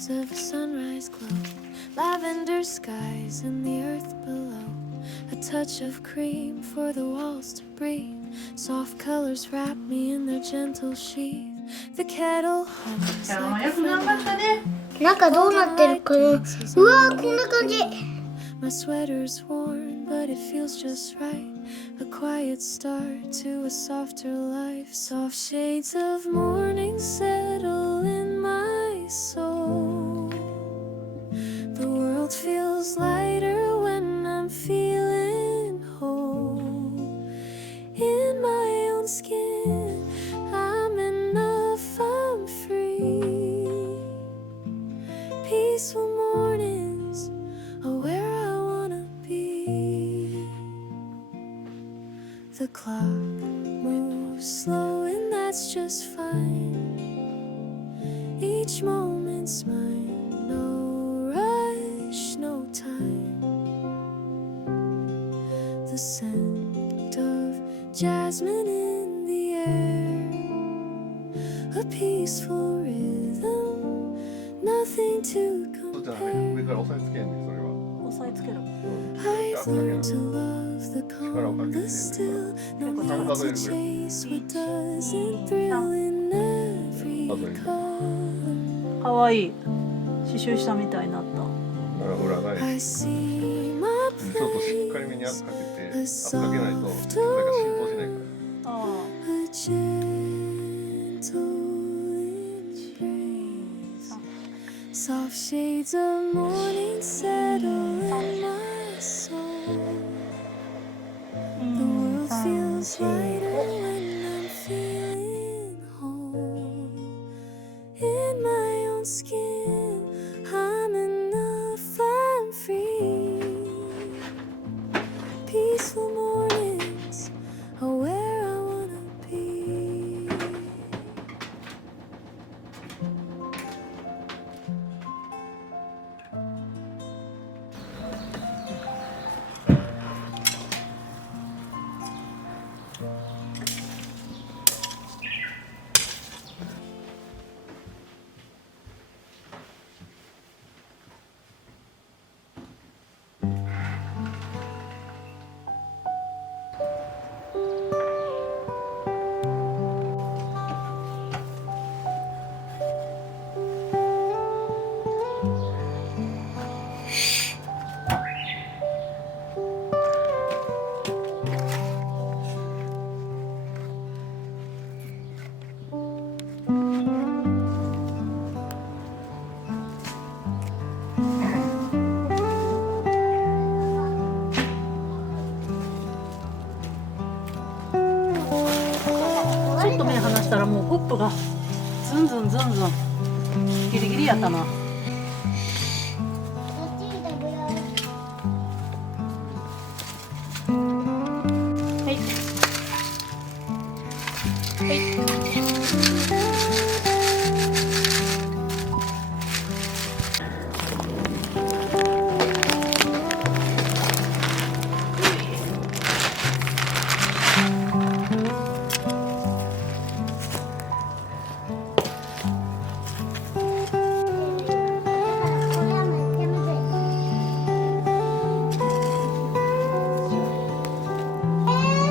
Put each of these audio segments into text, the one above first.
Glimpses of a sunrise glow, lavender skies and the earth below. A touch of cream for the walls to breathe. Soft colors wrap me in their gentle sheath. The kettle hums like a friend. 中どうなってるかな。うわー、こんな感じ。My sweater's worn, but it feels just right. A quiet start to a softer life. Soft shades of morning settle in my soul. The world feels lighter when I'm feeling whole. In my own skin, I'm enough, I'm free. Peaceful mornings are where I wanna be. The clock moves slow and that's just fine. Each moment's mine, no rush, no time. The scent of jasmine in the air, a peaceful rhythm, nothing to じゃない、上から押さえつけんね、それは。押さえつける。 I've learned to love the calm, the still, no need to chase what doesn't thrill in every color. かわいい。刺繍したみたいになった。裏返 I して see my ちょっとしっかりめに圧かけて圧かけないとそれが浸透しないから。ああ。 a gentle embrace. Soft shades of morning settle in my soul. The world feels lighter when I'm feeling whole. In my own skin, I'm enough, I'm free. Peaceful mornings are where I wanna be.ちょっと目離したらもうホップがズンズンズンズンギリギリやったな。こっちに食べよう。はいはい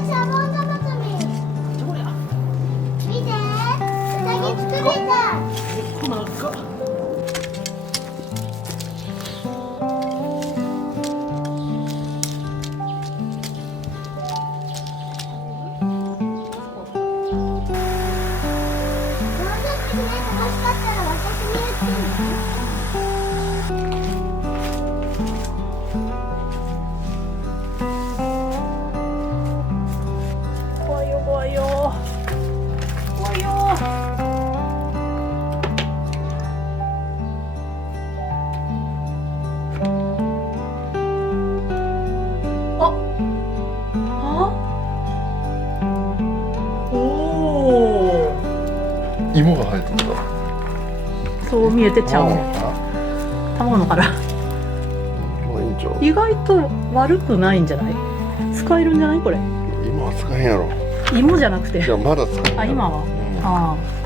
シャボン玉積み。どりゃ見て。うさぎ作れた。こなっか。もうちょっとね、欲しかったら私に言ってね。怖いよ怖いよ怖いよ。ああおお芋が入ってた。そう見えてちゃうね。卵の殻。もういいんちゃう。意外と悪くないんじゃない？使えるんじゃないこれ？今は使えんやろ。芋じゃなくて。いやまだ使えん。あ、今は。ああ。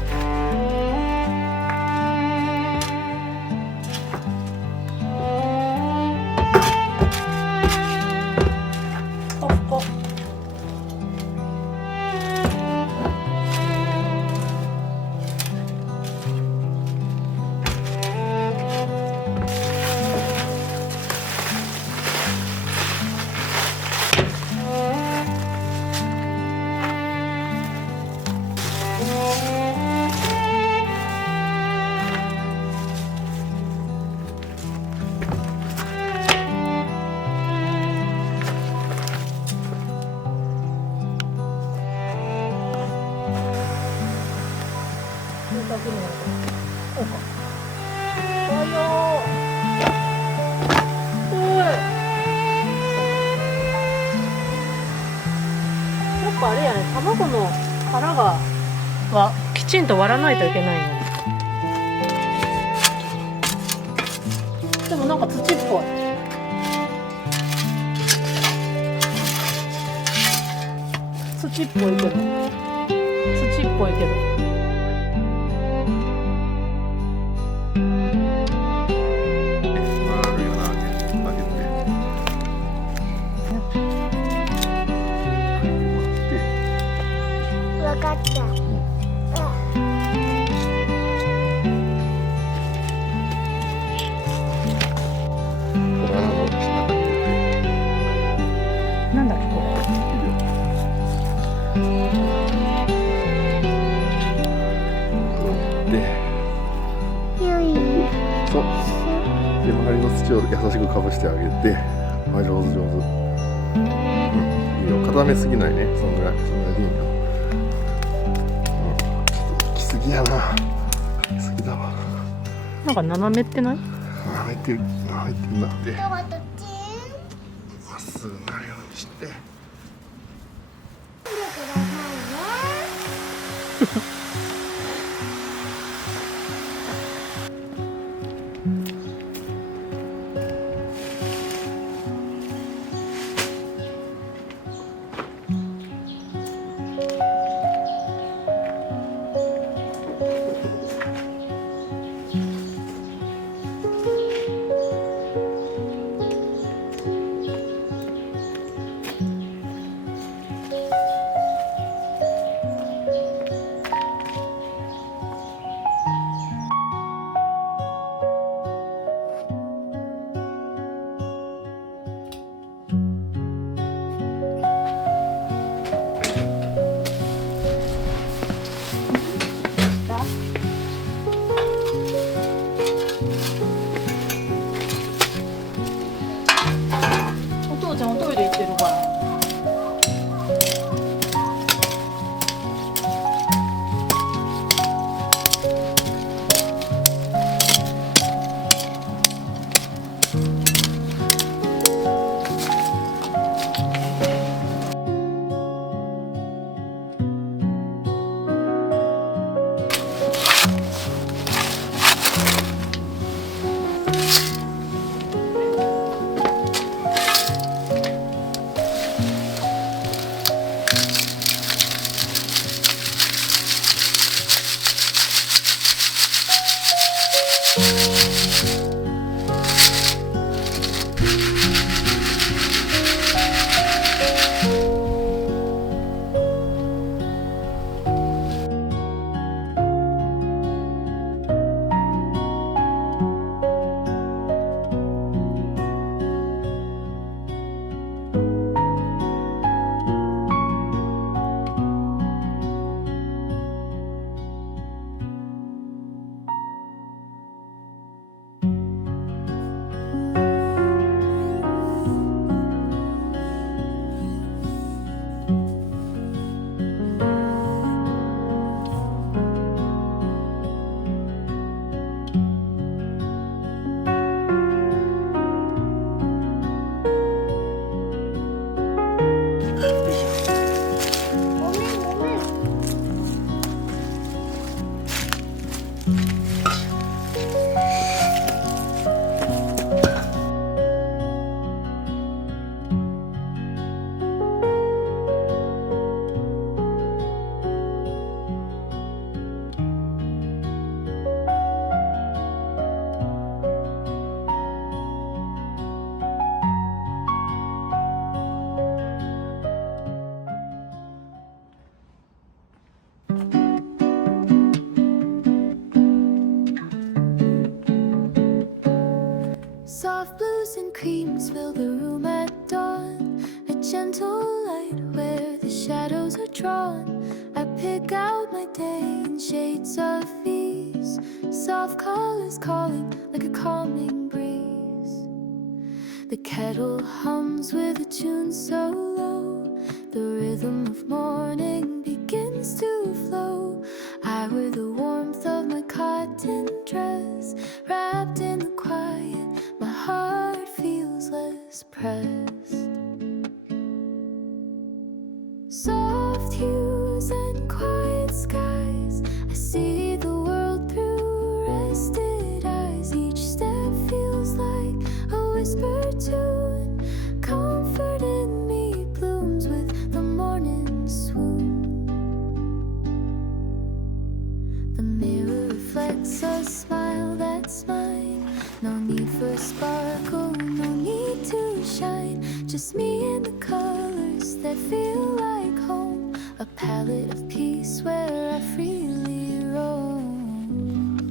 れやね、卵の殻はきちんと割らないといけないのね。でもなんか土っぽい。土っぽいけど。土っぽいけど。あるよな、開けて。わかった。これ穴の中に入れて。なんだっけこれ。で、よい。そうで周りの土を優しくかぶしてあげて、あ、上手上手、いいよ、固めすぎないね、そんぐらいでいいよ、ちょっと行き過ぎやな、行き過ぎだわ、なんか斜めってない？舐めてるなってトマトチまっすぐなるようにして。ン。くださいね。お父ちゃんおトイレ行ってるから。ごめんごめん。Soft blues and creams fill the room at dawn. A gentle light where the shadows are drawn. I pick out my day in shades of ease. Soft colors calling like a calming breeze. The kettle hums with a tune so low. The rhythm of morning begins to flow. I wear the warmth of my cotton dress, wrapped in the quiet. My heart feels less pressed. Soft for sparkle, no need to shine. Just me and the colors that feel like home. A palette of peace where I freely roam.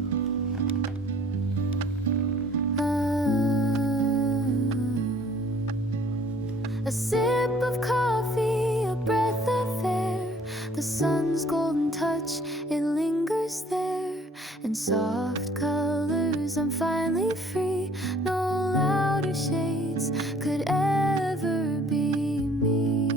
A sip of coffee, a breath of air. The sun's golden touch, it lingers there. In soft colors, I'm finally free. No louder shades could ever be me.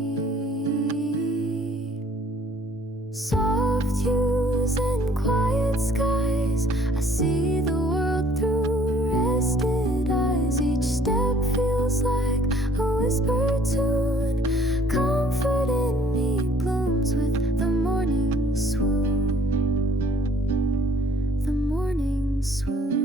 Soft hues and quiet skies, I see the world through rested eyes. Each step feels like a whisper tune. Comfort in me blooms with the morning swoon. The morning swoon.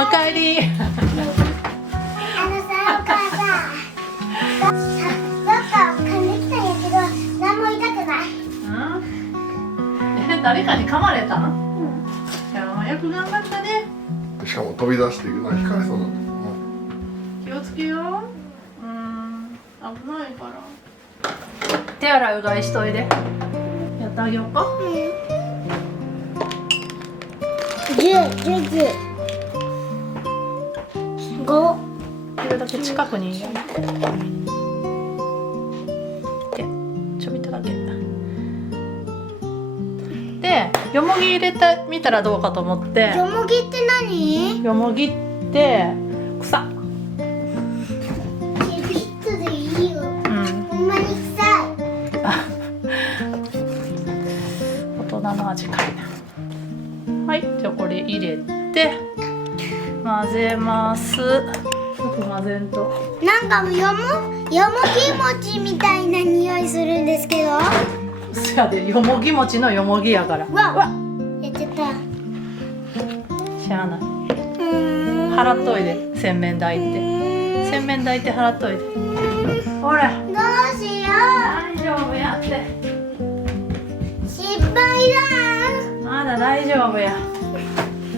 おかえり。あのさ、お母さん、どっか噛んできたんやけど、何も痛くない。誰かに噛まれたん？いや、よく頑張ったね。しかも飛び出していくのに引かれそうになった。気をつけよう。危ないから。手洗いうがいしといで。やってあげようか。10、5、10きるだけ近くにいるよね。でちょびっとだけでよもぎ入れてみたらどうかと思って。よもぎって何？よもぎって草。ちびっとでいいよ。うん。ほんまに臭い。大人の味かいな。はい、じゃあこれ入れて混ぜます。よく混ぜんと。なんかよもぎ餅みたいな匂いするんですけど。そやで、よもぎ餅のよもぎやから。わやっちゃった。しゃあない。払っといで、洗面台って。洗面台って払っといで。ほら。どうしよ大丈夫やって。う。失敗だ。まだ大丈夫や。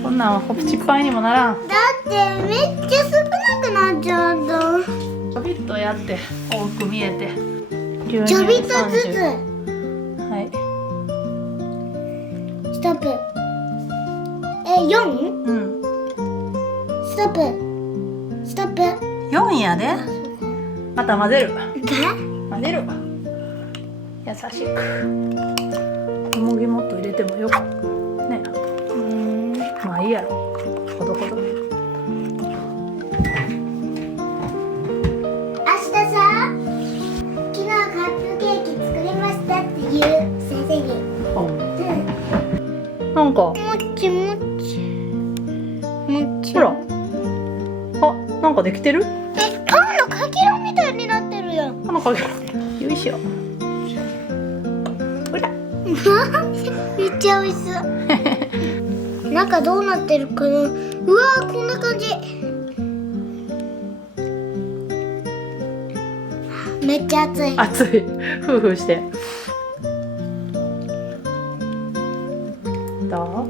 こんなんは失敗にもならん。だってめっちゃ少なくなっちゃった。ちょびっとやって多く見えて。ちょびっとずつ。はい。ストップ。4？うん。ストップ。ストップ。 4やで。また混ぜる。が？混ぜる。優しく。よもぎもっと入れてもよかね。まあいいやろ。ほどほど。明日さ、昨日カップケーキ作りましたっていう先生に。なんかもちもち。もち。ほら。あ、なんかできてる？パンのかけらみたいになってるよ。あのかけら。よいしょ。ほら。めっちゃ美味しそう。中どうなってるかな。うわー、こんな感じ。めっちゃ熱い。熱い。ふうふうして。どう？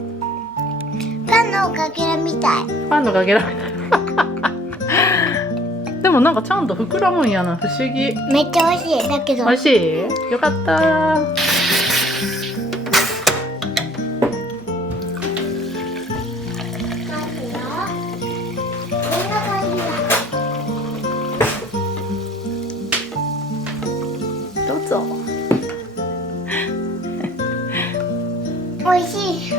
パンのかけらみたい。パンのかけらみたい。でもなんかちゃんと膨らむんやな、不思議。めっちゃ美味しい。だけど美味しい？よかったー。どうぞ。美味しい。